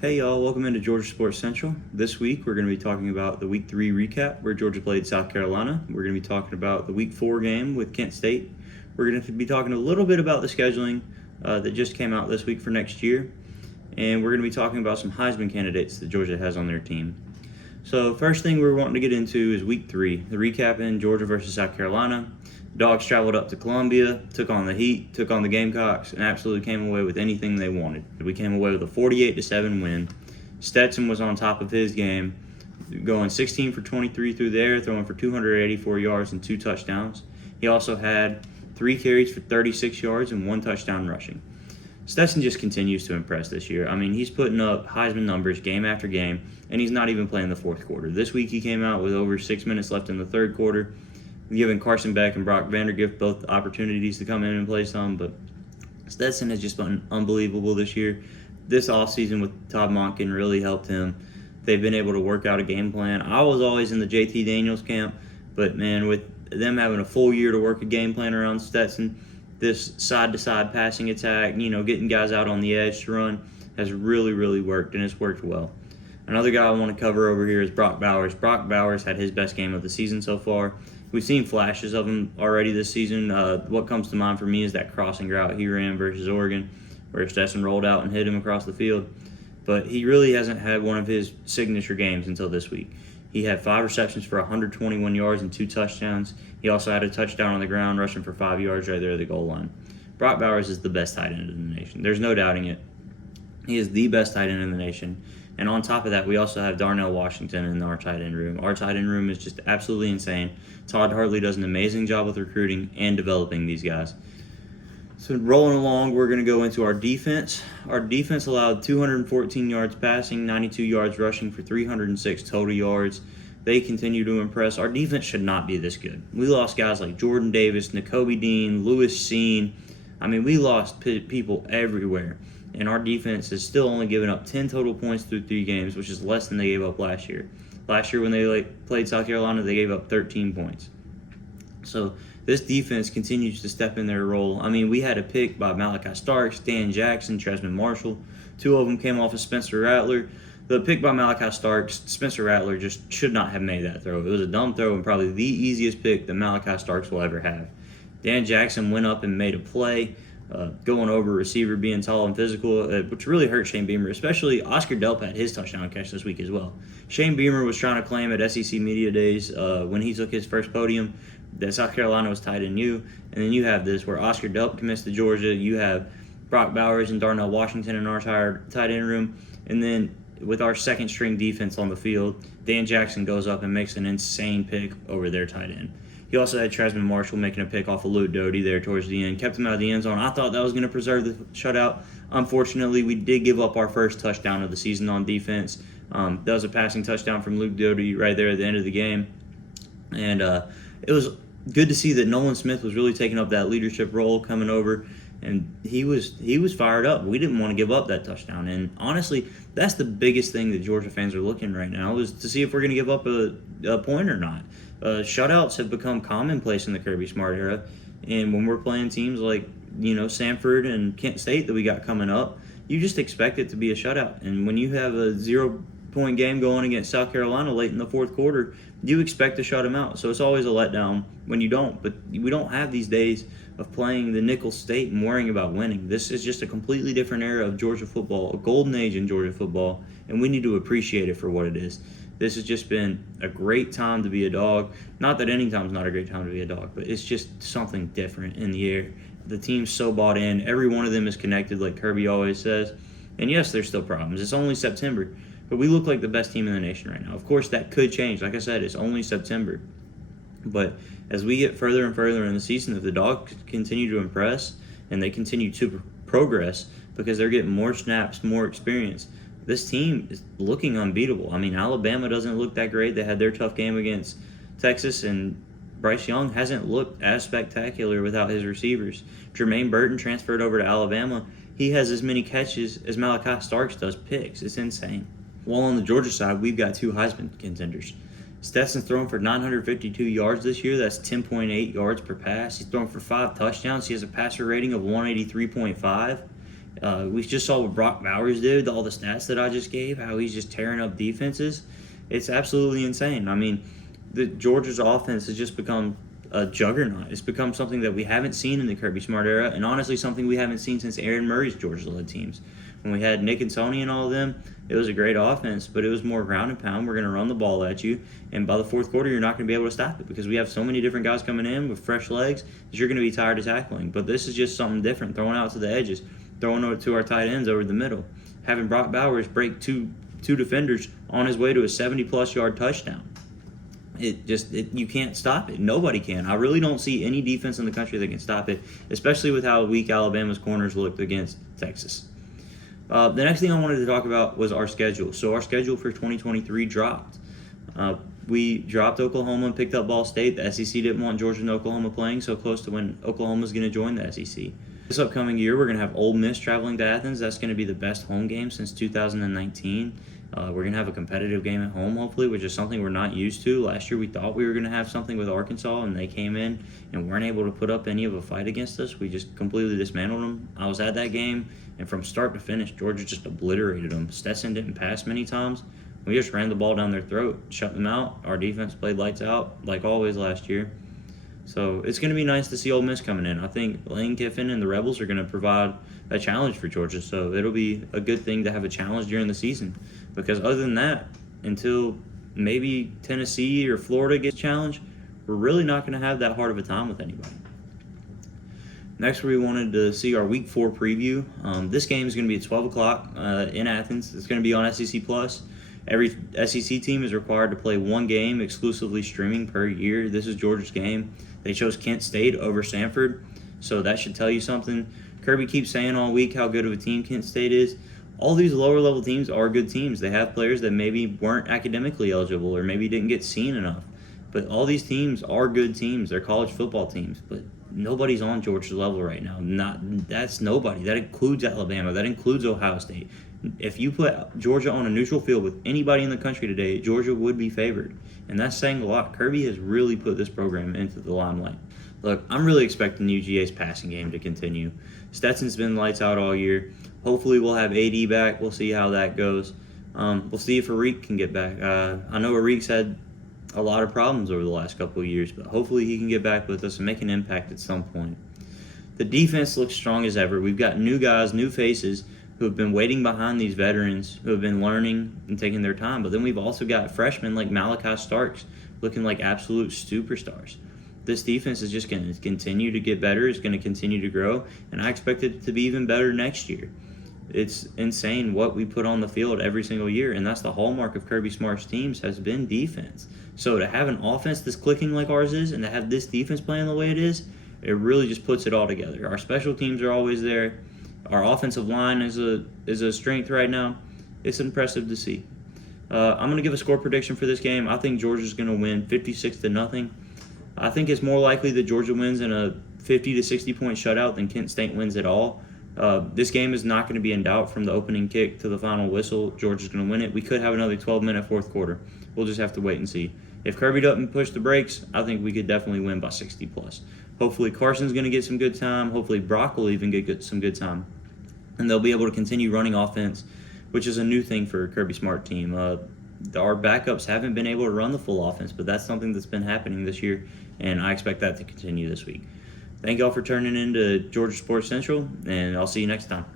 Hey y'all, welcome into Georgia Sports Central. This week we're going to be talking about the Week 3 recap where Georgia played South Carolina. We're going to be talking about the Week 4 game with Kent State. We're going to be talking a little bit about the scheduling that just came out this week for next year. And we're going to be talking about some Heisman candidates that Georgia has on their team. So first thing we're wanting to get into is Week 3, the recap in Georgia versus South Carolina. Dogs traveled up to Columbia, took on the Heat, took on the Gamecocks, and absolutely came away with anything they wanted. We came away with a 48-7 win. Stetson was on top of his game, going 16 for 23 through the air, throwing for 284 yards and 2 touchdowns. He also had 3 carries for 36 yards and 1 touchdown rushing. Stetson just continues to impress this year. I mean, he's putting up Heisman numbers game after game, and he's not even playing the fourth quarter. This week he came out with over 6 minutes left in the third quarter, giving Carson Beck and Brock Vandergift both opportunities to come in and play some, but Stetson has just been unbelievable this year. This offseason with Todd Monken really helped him. They've been able to work out a game plan. I was always in the JT Daniels camp, but man, with them having a full year to work a game plan around Stetson, this side-to-side passing attack, getting guys out on the edge to run has really, really worked, and it's worked well. Another guy I want to cover over here is Brock Bowers. Brock Bowers had his best game of the season so far. We've seen flashes of him already this season. What comes to mind for me is that crossing route he ran versus Oregon, where Stetson rolled out and hit him across the field. But he really hasn't had one of his signature games until this week. He had 5 receptions for 121 yards and 2 touchdowns. He also had a touchdown on the ground, rushing for 5 yards right there at the goal line. Brock Bowers is the best tight end in the nation. There's no doubting it. He is the best tight end in the nation. And on top of that, we also have Darnell Washington in our tight end room. Our tight end room is just absolutely insane. Todd Hartley does an amazing job with recruiting and developing these guys. So rolling along, we're going to go into our defense. Our defense allowed 214 yards passing, 92 yards rushing for 306 total yards. They continue to impress. Our defense should not be this good. We lost guys like Jordan Davis, Nakobe Dean, Lewis Seen. I mean, we lost people everywhere. And our defense is still only giving up 10 total points through 3 games, which is less than they gave up last year. Last year when they played South Carolina, they gave up 13 points. So this defense continues to step in their role. I mean, we had a pick by Malachi Starks, Dan Jackson, Tresman Marshall. 2 of them came off of Spencer Rattler. The pick by Malachi Starks, Spencer Rattler just should not have made that throw. It was a dumb throw and probably the easiest pick that Malachi Starks will ever have. Dan Jackson went up and made a play, going over a receiver, being tall and physical, which really hurt Shane Beamer, especially Oscar Delp had his touchdown catch this week as well. Shane Beamer was trying to claim at SEC Media Days when he took his first podium that South Carolina was tight end U, and then you have this where Oscar Delp commits to Georgia, you have Brock Bowers and Darnell Washington in our tight end room, and then with our second string defense on the field, Dan Jackson goes up and makes an insane pick over their tight end. He also had Tresman Marshall making a pick off of Luke Doty there towards the end, kept him out of the end zone. I thought that was going to preserve the shutout. Unfortunately, we did give up our first touchdown of the season on defense. That was a passing touchdown from Luke Doty right there at the end of the game. And it was good to see that Nolan Smith was really taking up that leadership role coming over, and he was fired up. We didn't want to give up that touchdown, and honestly, that's the biggest thing that Georgia fans are looking right now is to see if we're going to give up a point or not. Shutouts have become commonplace in the Kirby Smart era, and when we're playing teams like Samford and Kent State that we got coming up, you just expect it to be a shutout. And when you have a 0-point game going against South Carolina late in the fourth quarter, you expect to shut them out. So it's always a letdown when you don't. But we don't have these days of playing the nickel state and worrying about winning. This is just a completely different era of Georgia football, a golden age in Georgia football, and we need to appreciate it for what it is. This has just been a great time to be a dog. Not that any time's not a great time to be a dog, but it's just something different in the air. The team's so bought in. Every one of them is connected, like Kirby always says. And yes, there's still problems. It's only September, but we look like the best team in the nation right now. Of course, that could change. Like I said, it's only September. But as we get further and further in the season, if the Dogs continue to impress and they continue to progress because they're getting more snaps, more experience, this team is looking unbeatable. I mean, Alabama doesn't look that great. They had their tough game against Texas, and Bryce Young hasn't looked as spectacular without his receivers. Jermaine Burton transferred over to Alabama. He has as many catches as Malachi Starks does picks. It's insane. While on the Georgia side, we've got 2 Heisman contenders. Stetson's thrown for 952 yards this year. That's 10.8 yards per pass. He's thrown for 5 touchdowns. He has a passer rating of 183.5. We just saw what Brock Bowers did, all the stats that I just gave, how he's just tearing up defenses. It's absolutely insane. I mean, the Georgia's offense has just become a juggernaut. It's become something that we haven't seen in the Kirby Smart era, and honestly, something we haven't seen since Aaron Murray's Georgia-led teams. When we had Nick and Tony and all of them, it was a great offense, but it was more ground and pound. We're going to run the ball at you, and by the fourth quarter, you're not going to be able to stop it because we have so many different guys coming in with fresh legs that you're going to be tired of tackling. But this is just something different, throwing out to the edges, throwing it to our tight ends over the middle, having Brock Bowers break two defenders on his way to a 70-plus yard touchdown. You can't stop it. Nobody can. I really don't see any defense in the country that can stop it, especially with how weak Alabama's corners looked against Texas. The next thing I wanted to talk about was our schedule. So our schedule for 2023 dropped. We dropped Oklahoma and picked up Ball State. The SEC didn't want Georgia and Oklahoma playing so close to when Oklahoma's going to join the SEC. This upcoming year, we're going to have Ole Miss traveling to Athens. That's going to be the best home game since 2019. We're going to have a competitive game at home, hopefully, which is something we're not used to. Last year, we thought we were going to have something with Arkansas, and they came in and weren't able to put up any of a fight against us. We just completely dismantled them. I was at that game, and from start to finish, Georgia just obliterated them. Stetson didn't pass many times. We just ran the ball down their throat, shut them out. Our defense played lights out, like always last year. So it's going to be nice to see Ole Miss coming in. I think Lane Kiffin and the Rebels are going to provide a challenge for Georgia. So it'll be a good thing to have a challenge during the season. Because other than that, until maybe Tennessee or Florida gets challenged, we're really not going to have that hard of a time with anybody. Next, we wanted to see our Week 4 preview. This game is going to be at 12 o'clock in Athens. It's going to be on SEC+. Every SEC team is required to play one game exclusively streaming per year. This is Georgia's game. They chose Kent State over Stanford, so that should tell you something. Kirby keeps saying all week how good of a team Kent State is. All these lower-level teams are good teams. They have players that maybe weren't academically eligible or maybe didn't get seen enough. But all these teams are good teams. They're college football teams, but nobody's on Georgia's level right now. That's nobody. That includes Alabama. That includes Ohio State. If you put Georgia on a neutral field with anybody in the country today, Georgia would be favored. And that's saying a lot. Kirby has really put this program into the limelight. Look, I'm really expecting UGA's passing game to continue. Stetson's been lights out all year. Hopefully we'll have AD back. We'll see how that goes. We'll see if Arik can get back. I know Arik's had a lot of problems over the last couple of years, but hopefully he can get back with us and make an impact at some point. The defense looks strong as ever. We've got new guys, new faces who have been waiting behind these veterans, who have been learning and taking their time. But then we've also got freshmen like Malachi Starks looking like absolute superstars. This defense is just going to continue to get better. It's going to continue to grow, and I expect it to be even better next year. It's insane what we put on the field every single year, and that's the hallmark of Kirby Smart's teams has been defense. So to have an offense that's clicking like ours is, and to have this defense playing the way it is, it really just puts it all together. Our special teams are always there. Our offensive line is a strength right now. It's impressive to see. I'm going to give a score prediction for this game. I think Georgia's going to win 56-0. I think it's more likely that Georgia wins in a 50 to 60 point shutout than Kent State wins at all. This game is not going to be in doubt from the opening kick to the final whistle. Georgia's going to win it. We could have another 12-minute fourth quarter. We'll just have to wait and see. If Kirby doesn't push the brakes, I think we could definitely win by 60+. Hopefully Carson's going to get some good time. Hopefully Brock will even get some good time. And they'll be able to continue running offense, which is a new thing for a Kirby Smart team. Our backups haven't been able to run the full offense, but that's something that's been happening this year, and I expect that to continue this week. Thank y'all for turning in to Georgia Sports Central, and I'll see you next time.